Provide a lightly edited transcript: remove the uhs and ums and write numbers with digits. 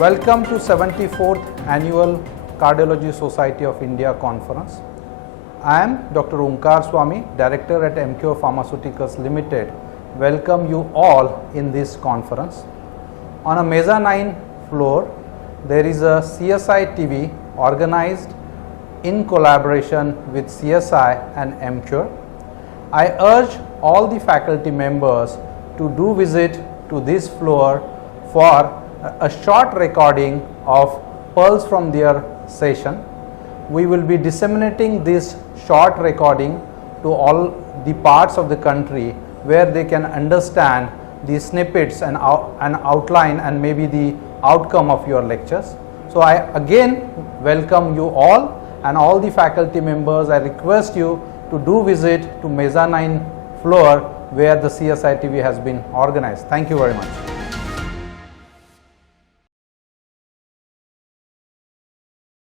Welcome to 74th Annual Cardiology Society of India Conference. I am Dr. Onkar Swami, Director at Emcure Pharmaceuticals Limited. Welcome you all in this conference. On a mezzanine floor, there is a CSI TV organized in collaboration with CSI and Emcure. I urge all the faculty members to do visit to this floor for a short recording of pearls from their session. We will be disseminating this short recording to all the parts of the country where they can understand the snippets and outline and maybe the outcome of your lectures. So I again welcome you all, and all the faculty members, I request you to do visit to mezzanine floor where the CSI TV has been organized. Thank you very much.